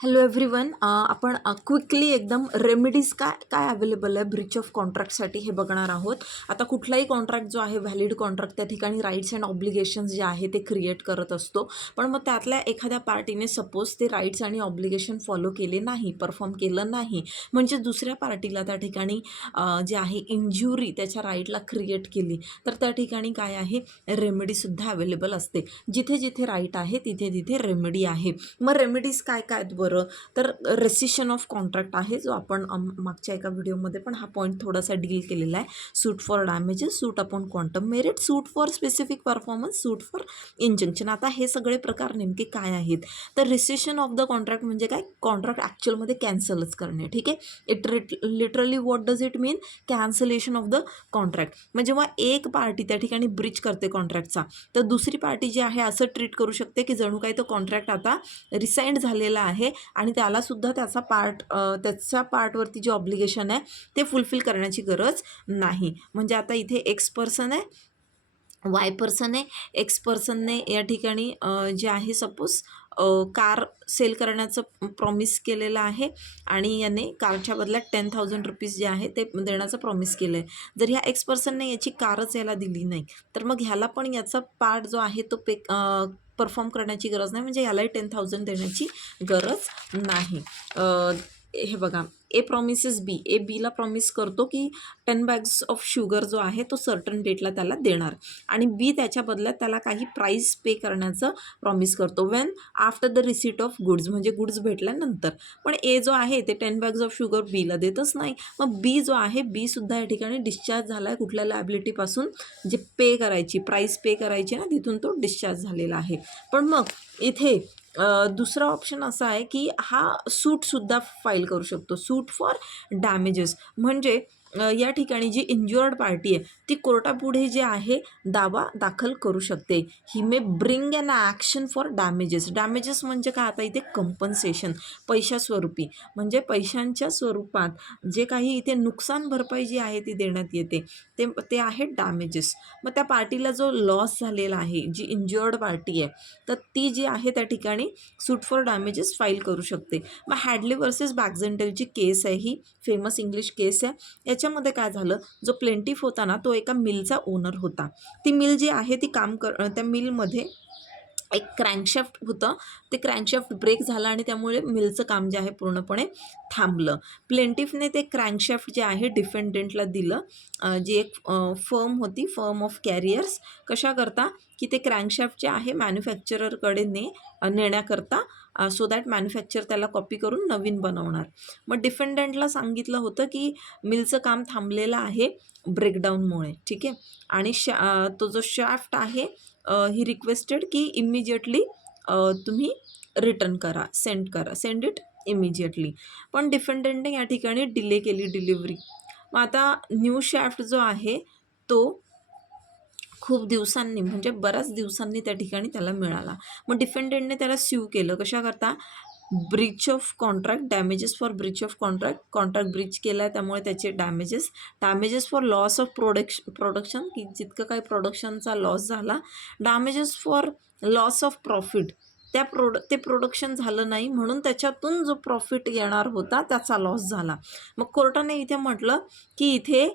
Hello everyone. आपण quickly एकदम remedies काय काय अवेलेबल आहे ब्रीच ऑफ कॉन्ट्रॅक्टसाठी हे बघणार आहोत. आता कुठलाही कॉन्ट्रॅक्ट जो आहे व्हॅलिड कॉन्ट्रॅक्ट त्या ठिकाणी राईट्स अँड ऑब्लिगेशन्स जे आहे ते क्रिएट करत असतो. पण मग त्यातल्या एखाद्या पार्टीने सपोज ते राईट्स आणि ऑब्लिगेशन फॉलो केले नाही, परफॉर्म केलं नाही, म्हणजे दुसऱ्या पार्टीला त्या ठिकाणी जे आहे इंज्युरी त्याच्या राईटला क्रिएट केली, तर त्या ठिकाणी काय आहे रेमेडीसुद्धा अवेलेबल असते. जिथे जिथे राईट आहे तिथे तिथे रेमेडी आहे. मग रेमेडीज काय काय आहेत बरं? तर रेसिशन ऑफ कॉन्ट्रॅक्ट आहे, जो आपण मागच्या एका व्हिडिओमध्ये पण हा पॉईंट थोडासा डील केलेला आहे. Suit for damages, suit upon quantum merit, suit for specific performance, suit for injunction. आता हे सगळे प्रकार नेमके काय आहेत? तर रेसिशन ऑफ द कॉन्ट्रॅक्ट म्हणजे काय? कॉन्ट्रॅक्ट ॲक्च्युअलमध्ये कॅन्सलच करणे. ठीक आहे. Literally what does it mean? Cancellation of the contract. म्हणजे जेव्हा एक पार्टी त्या ठिकाणी ब्रीच करते कॉन्ट्रॅक्टचा, तर दुसरी पार्टी जी आहे असं ट्रीट करू शकते की जणू काही तो कॉन्ट्रॅक्ट आता रिसाइंड झालेला आहे आणि त्यालासुद्धा त्याच्या पार्टवरती जे ऑब्लिगेशन आहे ते फुलफिल करण्याची गरज नाही. म्हणजे आता इथे एक्स पर्सन आहे, वाय पर्सन आहे. एक्स पर्सनने या ठिकाणी जे आहे सपोज कार सेल करण्याचं प्रॉमिस केलेलं आहे आणि याने कारच्या बदल्यात 10,000 रुपीज जे आहे ते देण्याचं प्रॉमिस केलं आहे. जर ह्या एक्स पर्सनने याची कारच याला दिली नाही, तर मग ह्याला पण याचा पार्ट जो आहे तो परफॉर्म करण्याची गरज नाही, म्हणजे यालाही 10,000 देण्याची गरज नाही. हे बघा, ए प्रॉमिसेस बी. ए बीला प्रॉमिस करतो की 10 बॅग्स ऑफ शुगर जो आहे तो सर्टन डेटला त्याला देणार, आणि बी त्याच्या बदल्यात त्याला काही प्राईस पे करण्याचं प्रॉमिस करतो Wien after the receipt of goods, म्हणजे गुड्स भेटल्यानंतर. पण ए जो आहे ते 10 बॅग्स ऑफ शुगर बीला देतच नाही. मग बी जो आहे, बीसुद्धा या ठिकाणी डिस्चार्ज झाला आहे कुठल्या लायबिलिटीपासून? जे पे करायची, प्राईस पे करायची ना, तिथून तो डिस्चार्ज झालेला आहे. पण मग इथे दुसरा ऑप्शन असा आहे की हा सूटसुद्धा फाईल करू शकतो, सूट फॉर डॅमेजेस. म्हणजे या ठिकाणी जी इंज्युअर्ड पार्टी आहे ती कोर्टापुढे जे आहे दावा दाखल करू शकते. He may bring an action for damages. Damages म्हणजे काय? आता इथे कंपन्सेशन, पैशास्वरूपी, म्हणजे पैशांच्या स्वरूपात जे काही इथे नुकसान भरपाई जी आहे ती देण्यात येते ते आहे डॅमेजेस. मग त्या पार्टीला जो लॉस झालेला आहे, जी इंज्युअर्ड पार्टी आहे, तर ती जी आहे त्या ठिकाणी सूट फॉर डॅमेजेस फाईल करू शकते. मग हॅडली वर्सेस बॅक्झेंटलची केस आहे, ही फेमस इंग्लिश केस आहे. याच्यामध्ये काय झालं, जो प्लेंटिफ होता ना तो एका मिलचा ओनर होता. ती मिल जी आहे ती त्या मिलमध्ये एक क्रँकशाफ्ट होतं, ते क्रँकशाफ्ट ब्रेक झालं आणि त्यामुळे मिलचं काम जे आहे पूर्णपणे थांबलं. प्लेंटिफने ते क्रँकशाफ्ट जे आहे डिफेंडंटला दिलं, जी एक फर्म होती, फर्म ऑफ कॅरियर्स. कशाकरता? की ते क्रँकशाफ्ट जे आहे मॅन्युफॅक्चररकडे नेण्याकरता, सो दॅट मॅन्युफॅक्चर त्याला कॉपी करून नवीन बनवणार. मग डिफेंडंटला सांगितलं होतं की मिलचं काम थांबलेलं आहे ब्रेकडाऊनमुळे. ठीक आहे. आणि तो जो शाफ्ट आहे, ही रिक्वेस्टेड की इमिजिएटली तुम्ही रिटर्न करा, सेंड इट इमिजिएटली. पण डिफेंडंटने या ठिकाणी डिले केली डिलिव्हरी. मग आता न्यू शाफ्ट जो आहे तो खूप दिवसांनी, म्हणजे बऱ्याच दिवसांनी त्या ठिकाणी त्याला मिळाला. मग डिफेंडंटने त्याला स्यू केलं. कशाकरता? Breach of contract, damages for breach of contract breach केला आहे त्यामुळे त्याचे damages for loss of production, की जितकं काही प्रोडक्शनचा लॉस झाला. Damages for loss of profit, ते प्रोडक्शन झालं नाही म्हणून त्याच्यातून जो प्रॉफिट येणार होता त्याचा लॉस झाला. मग कोर्टाने इथे म्हटलं की इथे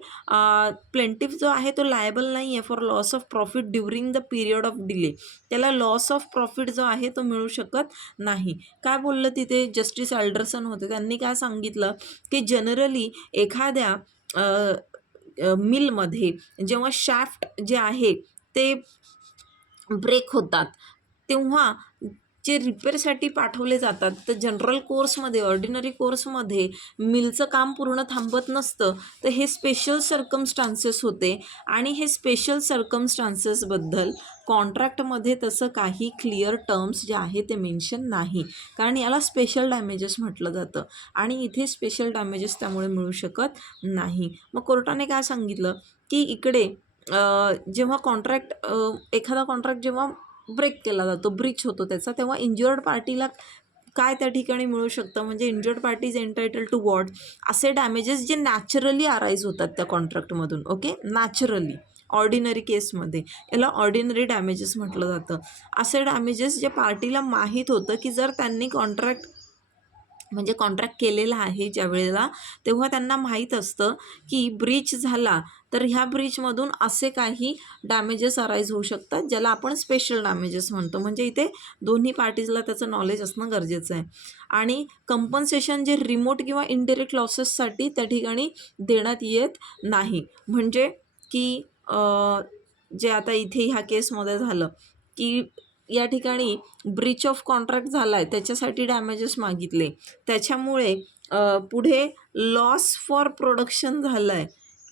प्लेंटिफ जो आहे तो लायबल नाही आहे for loss of profit during the period of delay. त्याला लॉस ऑफ प्रॉफिट जो आहे तो मिळू शकत नाही. काय बोललं तिथे? जस्टिस अल्डरसन होते, त्यांनी काय सांगितलं की जनरली एखाद्या मिलमध्ये जेव्हा शाफ्ट जे आहे ते ब्रेक होतात तेव्हा जे रिपेअरसाठी पाठवले जातात, तर जनरल कोर्समध्ये, ऑर्डिनरी कोर्समध्ये मिलचं काम पूर्ण थांबत नसतं. तर हे स्पेशल सर्कमस्टान्सेस होते आणि हे स्पेशल सर्कमस्टान्सेसबद्दल कॉन्ट्रॅक्टमध्ये तसं काही क्लिअर टर्म्स जे आहे ते मेन्शन नाही, कारण याला स्पेशल डॅमेजेस म्हटलं जातं आणि इथे स्पेशल डॅमेजेस त्यामुळे मिळू शकत नाही. मग कोर्टाने काय सांगितलं की इकडे जेव्हा एखादा कॉन्ट्रॅक्ट जेव्हा ब्रेक केला जातो, ब्रीच होतो त्याचा, तेव्हा इंज्युअर्ड पार्टीला काय त्या ठिकाणी मिळू शकतं? म्हणजे injured party is entitled to what? असे डॅमेजेस जे नॅचरली अराईज होतात त्या कॉन्ट्रॅक्टमधून. Okay, naturally. ऑर्डिनरी केसमध्ये याला ऑर्डिनरी डॅमेजेस म्हटलं जातं. असे डॅमेजेस जे पार्टीला माहीत होतं की जर त्यांनी कॉन्ट्रॅक्ट म्हणजे कॉन्ट्रॅक्ट केलेला आहे ज्या वेळेला, तेव्हा त्यांना माहीत असतं की ब्रीच झाला तर ह्या ब्रीचमधून असे काही डॅमेजेस अराईज होऊ शकतात ज्याला आपण स्पेशल डॅमेजेस म्हणतो. म्हणजे इथे दोन्ही पार्टीजला त्याचं नॉलेज असणं गरजेचं आहे. आणि कंपन्सेशन जे रिमोट किंवा इनडिरेक्ट लॉसेससाठी त्या ठिकाणी देण्यात येत नाही. म्हणजे की जे आता इथे ह्या केसमध्ये झालं की या ठिकाणी ब्रीच ऑफ कॉन्ट्रॅक्ट झाला आहे, त्याच्यासाठी डॅमेजेस मागितले, त्याच्यामुळे पुढे लॉस फॉर प्रोडक्शन झालं आहे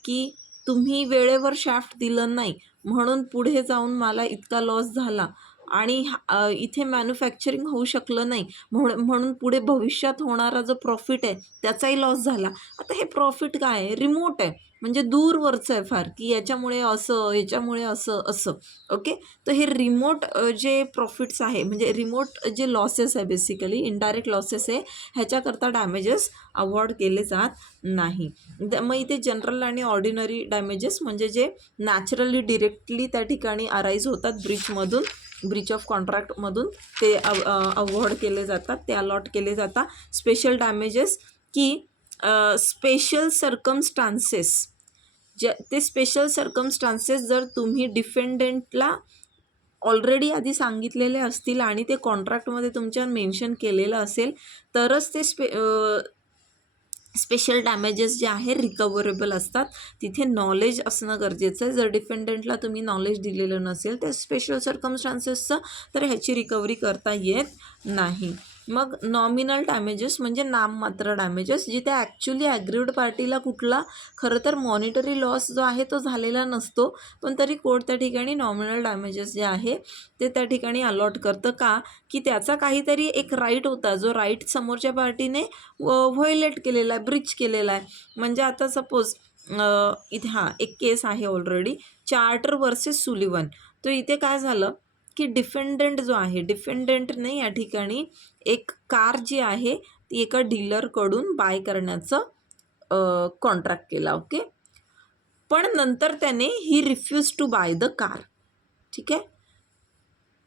की तुम्ही वेळेवर शाफ्ट दिलं नाही म्हणून पुढे जाऊन मला इतका लॉस झाला आणि इथे मॅन्युफॅक्चरिंग होऊ शकलं नाही म्हणून पुढे भविष्यात होणारा जो प्रॉफिट आहे त्याचाही लॉस झाला. आता हे प्रॉफिट काय आहे? रिमोट आहे, म्हणजे दूरवरचं आहे फार, की याच्यामुळे असं, याच्यामुळे असं असं. ओके, तर हे रिमोट जे प्रॉफिट्स आहे, म्हणजे रिमोट जे लॉसेस आहे, बेसिकली इनडायरेक्ट लॉसेस आहे, ह्याच्याकरता डॅमेजेस अवॉर्ड केले जात नाही. मग इथे जनरल आणि ऑर्डिनरी डॅमेजेस म्हणजे जे नॅचरली डिरेक्टली त्या ठिकाणी अराईज होतात ब्रीचमधून, ब्रीच ऑफ कॉन्ट्रॅक्टमधून, ते अवॉर्ड केले जातात, ते अलॉट केले जातात. स्पेशल डॅमेजेस की स्पेशल सर्कमस्टान्सेस, ते स्पेशल सर्कमस्टान्सेस जर तुम्ही डिफेंडेंटला ऑलरेडी आधी सांगितलेले असतील आणि ते कॉन्ट्रॅक्टमध्ये तुमच्या मेन्शन केलेलं असेल तरच ते स्पेशल डॅमेजेस जे आहे रिकव्हरेबल असतात. तिथे नॉलेज असणं गरजेचं आहे. जर डिफेंडंटला तुम्ही नॉलेज दिलेलं नसेल त्या स्पेशल सर्कमस्टान्सेसचं तर ह्याची रिकव्हरी करता येत नाही. मग नॉमिनल डॅमेजेस म्हणजे नाममात्र डॅमेजेस, जिथे ॲक्च्युली ॲग्रीड पार्टीला कुठला खरं तर मॉनिटरी लॉस जो आहे तो झालेला नसतो, पण तरी कोर्ट त्या ठिकाणी नॉमिनल डॅमेजेस जे आहे ते त्या ठिकाणी अलॉट करतं. का? की त्याचा काहीतरी एक राईट होता, जो राईट समोरच्या पार्टीने व्हायोलेट केलेला आहे, ब्रीच केलेला आहे. म्हणजे आता सपोज इथे एक केस आहे ऑलरेडी, चार्टर वर्सेस सुलिवन. तो इथे काय झालं की डिफेंडंट जो आहे, डिफेंडंटने या ठिकाणी एक कार जी आहे ती एका डीलरकडून बाय करण्याचं कॉन्ट्रॅक्ट केला. ओके, पण नंतर त्याने he refuse to buy the car. ठीक आहे,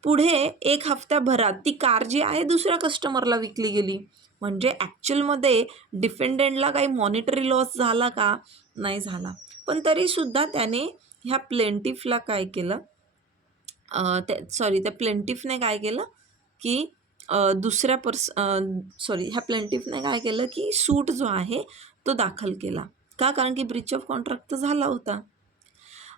पुढे 1 हफ्त्याभरात ती कार जी आहे दुसऱ्या कस्टमरला विकली गेली. म्हणजे ॲक्च्युअलमध्ये डिफेंडंटला काही मॉनिटरी लॉस झाला का? नाही झाला. पण तरीसुद्धा त्याने ह्या प्लेंटिफला काय केलं, त्या प्लेंटिफने काय केलं की ह्या प्लेंटिफने काय केलं की सूट जो आहे तो दाखल केला. का? कारण की ब्रीच ऑफ कॉन्ट्रॅक्ट तर झाला होता.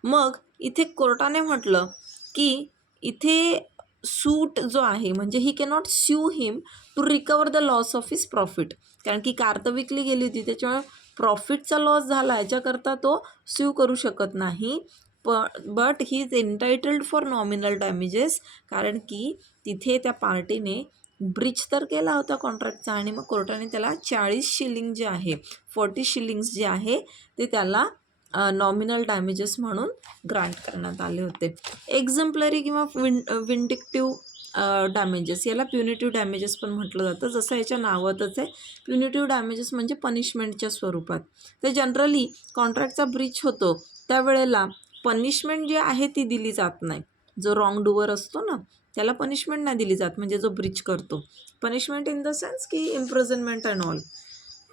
मग इथे कोर्टाने म्हटलं की इथे सूट जो आहे म्हणजे he cannot sue him to recover the loss of his profit. कारण की कार तर विकली गेली होती, त्याच्यामुळे प्रॉफिटचा लॉस झाला, याच्याकरता तो स्यू करू शकत नाही. But he is entitled for nominal damages, कारण की तिथे त्या पार्टीने ब्रीच तर केला होता कॉन्ट्रॅक्टचा आणि मग कोर्टाने त्याला 40 शिलिंग जे आहे, 40 शिलिंग्स जे आहे ते त्याला नॉमिनल डॅमेजेस म्हणून ग्रांट करण्यात आले होते. एक्झम्पलरी किंवा विंडिक्टिव्ह डॅमेजेस, याला प्युनिटिव्ह डॅमेजेस पण म्हटलं जातं. जसं याच्या नावातच आहे, प्युनिटिव्ह डॅमेजेस म्हणजे पनिशमेंटच्या स्वरूपात. तर जनरली कॉन्ट्रॅक्टचा ब्रीच होतो त्यावेळेला पनिशमेंट जी आहे ती दिली जात नाही. जो रॉंग डुअर असतो ना त्याला पनिशमेंट नाही दिली जात, म्हणजे जो ब्रीच करतो. पनिशमेंट इन द सेन्स की इम्प्रिझनमेंट अँड ऑल.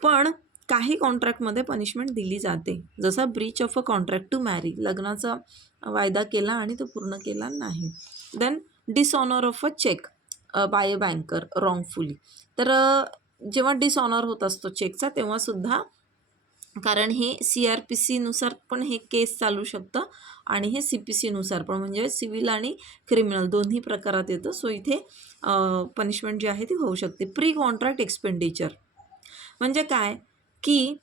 पण काही कॉन्ट्रॅक्टमध्ये पनिशमेंट दिली जाते, जसा breach of a contract to marry, लग्नाचा वायदा केला आणि तो पूर्ण केला नाही. Then dishonour of a cheque by a banker wrongfully. तर जेव्हा डिसऑनर होत असतो चेकचा तेव्हासुद्धा, कारण हे CRPCनुसार पण हे केस चालू शकतं आणि हे CPCनुसार पण, म्हणजे सिव्हिल आणि क्रिमिनल दोन्ही प्रकारात येतं. सो इथे पनिशमेंट जी आहे ती होऊ शकते. प्री कॉन्ट्रॅक्ट एक्सपेंडिचर म्हणजे काय की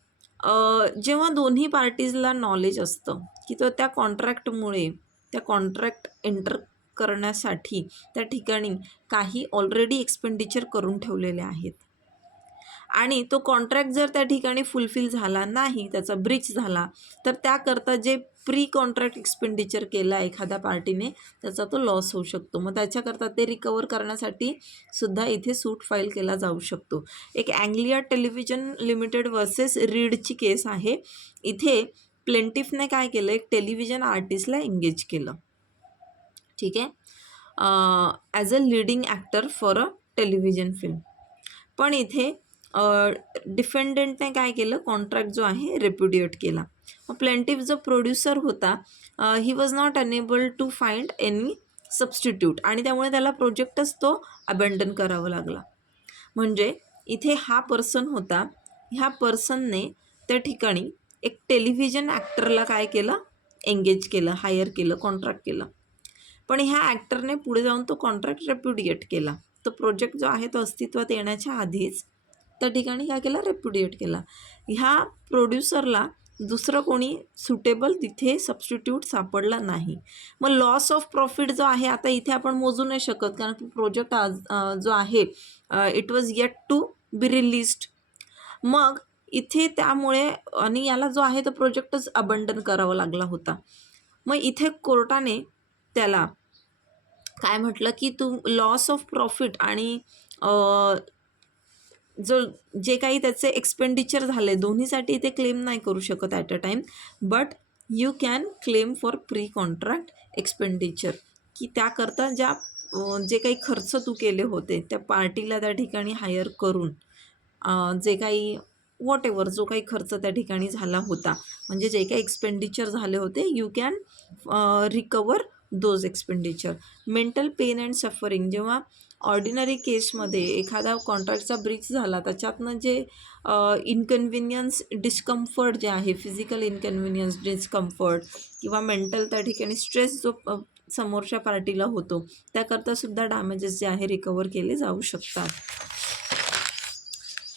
जेव्हा दोन्ही पार्टीजला नॉलेज असतं की तो त्या कॉन्ट्रॅक्टमुळे, त्या कॉन्ट्रॅक्ट एंटर करण्यासाठी त्या ठिकाणी काही ऑलरेडी एक्सपेंडिचर करून ठेवलेले आहेत आणि तो कॉन्ट्रॅक्ट जर त्या ठिकाणी फुलफिल झाला नाही, त्याचा ब्रीच झाला, तर त्याकरता जे प्री कॉन्ट्रॅक्ट एक्सपेंडिचर केला एखाद्या पार्टीने त्याचा तो लॉस होऊ शकतो. मग त्याच्याकरता ते रिकवर करण्यासाठी सुद्धा इथे सूट फाईल केला जाऊ शकतो. एक अँग्लिया टेलिव्हिजन लिमिटेड वर्सेस रीडची केस आहे. इथे प्लेंटिफने काय केलं, एक टेलिव्हिजन आर्टिस्टला एंगेज केलं. ठीक आहे, as a leading actor for a television film. पण इथे डिफेंडंटने काय केलं, कॉन्ट्रॅक्ट जो आहे रेप्युडिएट केला. मग प्लेंटिफ जो प्रोड्युसर होता, he was not unable to find any substitute, आणि त्यामुळे त्याला प्रोजेक्टच तो अबॅन्डन करावा लागला. म्हणजे इथे हा पर्सन होता, ह्या पर्सनने त्या ठिकाणी एक टेलिव्हिजन ॲक्टरला काय केलं, एंगेज केलं, हायर केलं, कॉन्ट्रॅक्ट केलं. पण ह्या ॲक्टरने पुढे जाऊन तो कॉन्ट्रॅक्ट रेप्युडिएट केला. तो प्रोजेक्ट जो आहे तो अस्तित्वात येण्याच्या आधीच त्या ठिकाणी काय केला, रेप्युडिएट केला. ह्या प्रोड्युसरला दुसरं कोणी सुटेबल तिथे सबस्टिट्यूट सापडला नाही. मग लॉस ऑफ प्रॉफिट जो आहे, आता इथे आपण मोजू नाही शकत, कारण प्रोजेक्ट जो आहे it was yet to be released. मग इथे त्यामुळे आणि याला जो आहे तो प्रोजेक्टच अबंडन करावा लागला होता. मग इथे कोर्टाने त्याला काय म्हटलं की तू लॉस ऑफ प्रॉफिट आणि जो जे काही त्याचे एक्सपेंडिचर झाले दोन्हीसाठी ते क्लेम नाही करू शकत at a time, but you can claim for pre contract expenditure, की त्याकरता जे काही खर्च तू केले होते त्या पार्टीला त्या ठिकाणी हायर करून जे काही वॉट जो काही खर्च त्या ठिकाणी झाला होता, म्हणजे जे काही एक्सपेंडिचर झाले होते, you can recover those expenditure. Mental pen and suffering, जेव्हा ऑर्डिनरी केसमध्ये एखादा कॉन्ट्रॅक्टचा ब्रीच झाला, त्याच्यातनं जे इनकन्व्हिनियन्स डिस्कम्फर्ट जे आहे, फिजिकल इनकन्व्हिनियन्स डिस्कम्फर्ट किंवा मेंटल त्या ठिकाणी स्ट्रेस जो समोरच्या पार्टीला होतो, त्याकरतासुद्धा डॅमेजेस जे आहे रिकवर केले जाऊ शकतात.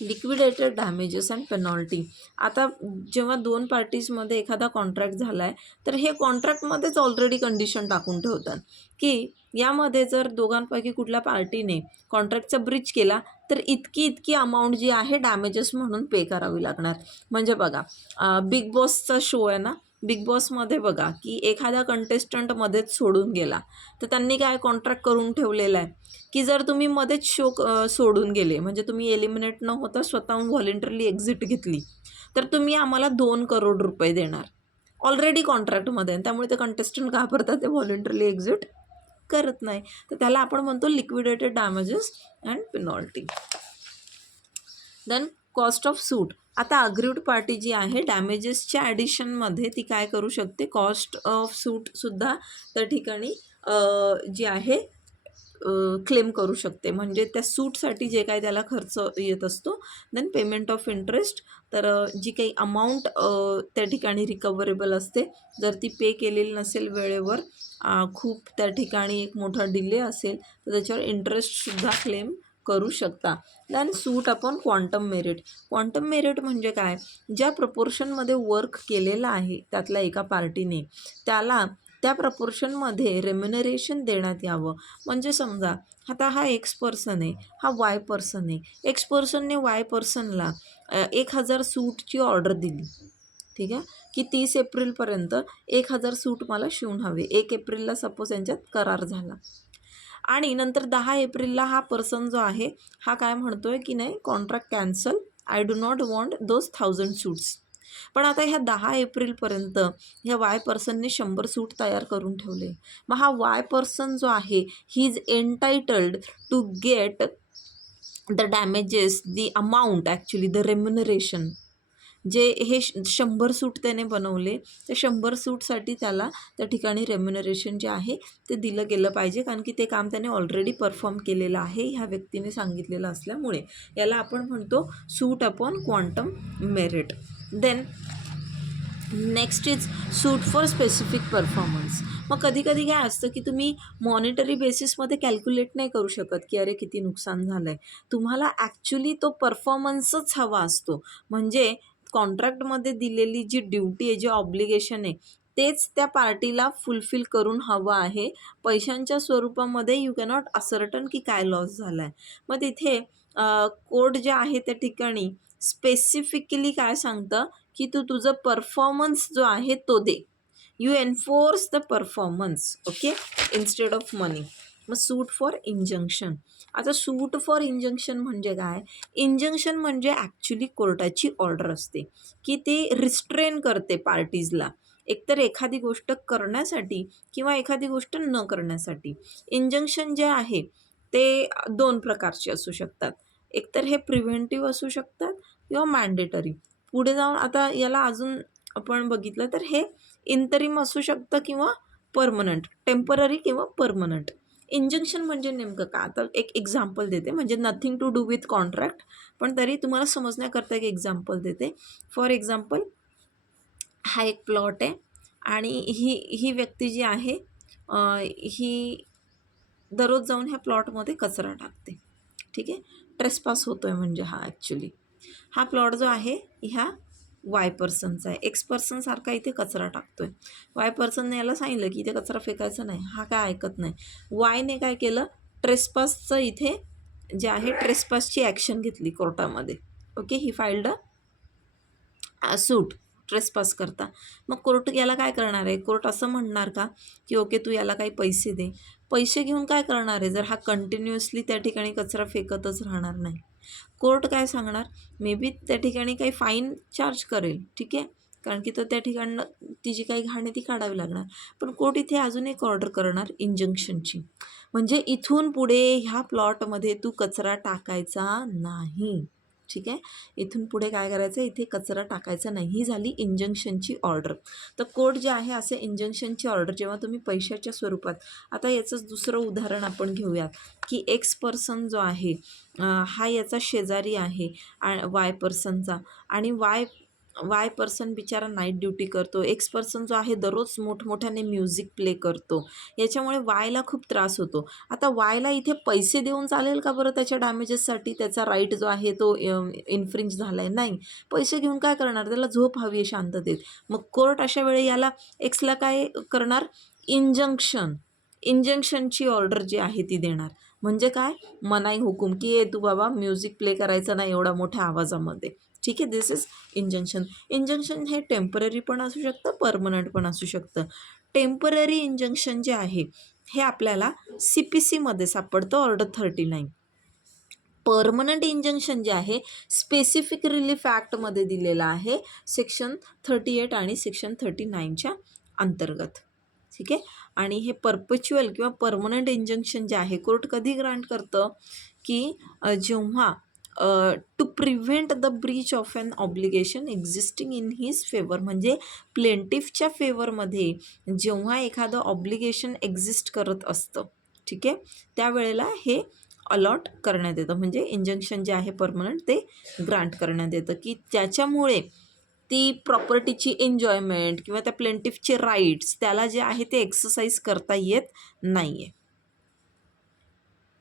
Liquidated damages and penalty. आता जेव्हा दोन पार्टीजमध्ये एखादा कॉन्ट्रॅक्ट झाला आहे, तर हे कॉन्ट्रॅक्टमध्येच ऑलरेडी कंडिशन टाकून ठेवतात की यामध्ये जर दोघांपैकी कुठल्या पार्टीने कॉन्ट्रॅक्टचा ब्रीच केला तर इतकी अमाऊंट जी आहे डॅमेजेस म्हणून पे करावी लागणार. म्हणजे बघा, बिग बॉसचा शो आहे ना, बिग बॉसमध्ये बघा की एखादा कंटेस्टंट मध्येच सोडून गेला, तर त्यांनी काय कॉन्ट्रॅक्ट करून ठेवलेला आहे की जर तुम्ही मध्येच शो सोडून गेले, म्हणजे तुम्ही एलिमिनेट न होता स्वतःहून व्हॉलेंटरली एक्झिट घेतली, तर तुम्ही आम्हाला 2 करोड रुपये देणार. ऑलरेडी कॉन्ट्रॅक्टमध्ये, त्यामुळे ते कंटेस्टंट घाबरतात, ते व्हॉलेंटरली एक्झिट करत नाही. तर त्याला आपण म्हणतो liquidated damages and penalty. Then cost of suit. आता अग्रीड पार्टी जी आहे डॅमेजेसच्या ॲडिशनमध्ये ती काय करू शकते, कॉस्ट ऑफ सूटसुद्धा त्या ठिकाणी जी आहे क्लेम करू शकते. म्हणजे त्या सूटसाठी जे काही त्याला खर्च येत असतो. देन पेमेंट ऑफ इंटरेस्ट, तर जी काही अमाऊंट त्या ठिकाणी रिकवरेबल असते, जर ती पे केलेली नसेल वेळेवर, खूप त्या ठिकाणी एक मोठा डिले असेल, तर त्याच्यावर इंटरेस्टसुद्धा क्लेम करू शकता. Then suit upon quantum merit. Quantum merit म्हणजे काय, ज्या प्रपोर्शनमध्ये वर्क केलेलं आहे त्यातल्या एका पार्टीने, त्याला त्या प्रपोर्शनमध्ये रेम्युनरेशन देण्यात यावं. म्हणजे समजा आता हा एक्स पर्सन आहे, हा वाय पर्सन आहे. एक्स पर्सनने वाय पर्सनला 1000 सूटची ऑर्डर दिली, ठीक आहे, की 30 एप्रिलपर्यंत 1000 सूट मला शिवून हवे. 1 एप्रिलला सपोज यांच्यात करार झाला, आणि नंतर 10 एप्रिलला हा पर्सन जो आहे हा काय म्हणतोय की नाही, contract cancel, I do not want those 1000 suits. पण आता ह्या 10 एप्रिलपर्यंत ह्या वाय पर्सनने 100 सूट तयार करून ठेवले. मग हा वाय पर्सन जो आहे, he is entitled to get the damages, the amount, actually the remuneration. जे हे 100 सूट त्याने बनवले, त्या 100 सूटसाठी त्याला त्या ठिकाणी रेम्युनरेशन जे आहे ते दिलं गेलं पाहिजे, कारण की ते काम त्याने ऑलरेडी परफॉर्म केलेलं आहे ह्या व्यक्तीने सांगितलेलं असल्यामुळे. याला आपण म्हणतो suit upon quantum merit. Then next is suit for specific performance. मग कधी कधी काय असतं की तुम्ही मॉनिटरी बेसिसमध्ये कॅल्क्युलेट नाही करू शकत की अरे किती नुकसान झालं आहे. तुम्हाला ॲक्च्युली तो परफॉर्मन्सच हवा असतो. म्हणजे कॉन्ट्रॅक्टमध्ये दिलेली जी ड्युटी आहे, जे ऑब्लिगेशन आहे, तेच त्या पार्टीला फुलफिल करून हवं आहे. पैशांच्या स्वरूपामध्ये यू कॅनॉट असर्टन की काय लॉस झाला आहे. मग तिथे कोड जे आहे त्या ठिकाणी स्पेसिफिकली काय सांगतं की तू तुझं परफॉर्मन्स जो आहे तो दे. You enforce the performance, okay, instead of money. मग सूट फॉर इंजंक्शन. आता सूट फॉर इंजंक्शन म्हणजे काय, इंजंक्शन म्हणजे ॲक्च्युली कोर्टाची ऑर्डर असते की ते रिस्ट्रेन करते पार्टीजला, एकतर एखादी गोष्ट करण्यासाठी किंवा एखादी गोष्ट न करण्यासाठी. इंजंक्शन जे आहे ते 2 प्रकारचे असू शकतात. एकतर हे प्रिव्हेंटिव्ह असू शकतात किंवा मॅन्डेटरी. पुढे जाऊन आता याला अजून आपण बघितलं तर हे इंटरिम असू शकतं किंवा परमनंट, टेम्पररी किंवा परमनंट. इंजंक्शन म्हणजे नेमकं का? आता एक एक्झाम्पल देते, म्हणजे nothing to do with contract, पण तरी तुम्हाला समजण्याकरता एक एक्झाम्पल देते. फॉर एक्झाम्पल, हा एक प्लॉट आहे आणि ही व्यक्ती जी आहे ही दररोज जाऊन ह्या प्लॉटमध्ये कचरा टाकते. ठीक आहे, ट्रेसपास होतो आहे म्हणजे हा ॲक्च्युली. हा प्लॉट जो आहे ह्या वाय पर्सनचा आहे. एक्स पर्सनसारखा इथे कचरा टाकतो आहे. वाय पर्सनने याला सांगितलं की इथे कचरा फेकायचा नाही. हा काय ऐकत नाही. वायने काय केलं, ट्रेसपासचं इथे जे आहे ट्रेसपासची ॲक्शन घेतली कोर्टामध्ये. ओके, ही फाईल्ड सूट ट्रेसपास करता. मग कोर्ट याला काय करणार आहे, कोर्ट असं म्हणणार का की ओके तू याला काही पैसे दे. पैसे घेऊन काय करणार आहे, जर हा कंटिन्युअसली त्या ठिकाणी कचरा फेकतच राहणार नाही. कोर्ट काय सांगणार, मे बी त्या ठिकाणी काही फाईन चार्ज करेल. ठीक आहे, कारण की तो त्या ठिकाणं ती जी काही घाण आहे ती काढावी लागणार. पण कोर्ट इथे अजून एक ऑर्डर करणार इंजंक्शनची, म्हणजे इथून पुढे ह्या प्लॉटमध्ये तू कचरा टाकायचा नाही. ठीक आहे, इथून पुढे काय करायचं, इथे कचरा टाकायचा नाही. ही झाली इंजंक्शनची ऑर्डर. तर कोर्ट जे आहे असे इंजंक्शनची ऑर्डर जेव्हा तुम्ही पैशाच्या स्वरूपात, आता याचंच दुसरं उदाहरण आपण घेऊयात की एक्स पर्सन जो आहे हा याचा शेजारी आहे वाय पर्सनचा, आणि वाय पर्सन बिचारा नाईट ड्युटी करतो. एक्स पर्सन जो आहे दररोज मोठमोठ्याने म्युझिक प्ले करतो. याच्यामुळे वायला खूप त्रास होतो. आता वायला इथे पैसे देऊन चालेल का बरं त्याच्या डॅमेजेससाठी? त्याचा राईट जो आहे तो इन्फ्रिंज झाला आहे? नाही. पैसे घेऊन काय करणार, त्याला झोप हवी आहे शांततेत. मग कोर्ट अशा वेळी याला एक्सला काय करणार, इंजंक्शनची ऑर्डर जी आहे ती देणार. म्हणजे काय, मनाई हुकूम की तू बाबा म्युझिक प्ले करायचं नाही एवढा मोठ्या आवाजामध्ये. ठीक आहे, दिस इज इंजंक्शन. इंजंक्शन हे टेम्पररी पण असू शकतं, परमनंट पण असू शकतं. टेम्पररी इंजंक्शन जे आहे हे आपल्याला CPCमध्ये सापडतं, ऑर्डर 39. परमनंट इंजंक्शन जे आहे स्पेसिफिक रिलीफ ॲक्टमध्ये दिलेलं आहे, सेक्शन 38 आणि सेक्शन 39च्या अंतर्गत. ठीक आहे, आणि हे परपेच्युअल किंवा परमनंट इंजंक्शन जे आहे कोर्ट कधी ग्रांट करतं की जेव्हा to prevent the breach of an obligation existing in his favour, म्हणजे प्लेंटिफच्या फेवरमध्ये जेव्हा एखादं ऑब्लिगेशन एक्झिस्ट करत असतं, ठीक आहे, त्यावेळेला हे अलॉट करण्यात येतं. म्हणजे इंजंक्शन जे आहे परमनंट ते ग्रांट करण्यात येतं की त्याच्यामुळे ती प्रॉपर्टीची एन्जॉयमेंट किंवा त्या प्लेंटिफचे राईट्स त्याला जे आहे ते एक्सरसाइज करता येत नाही आहे.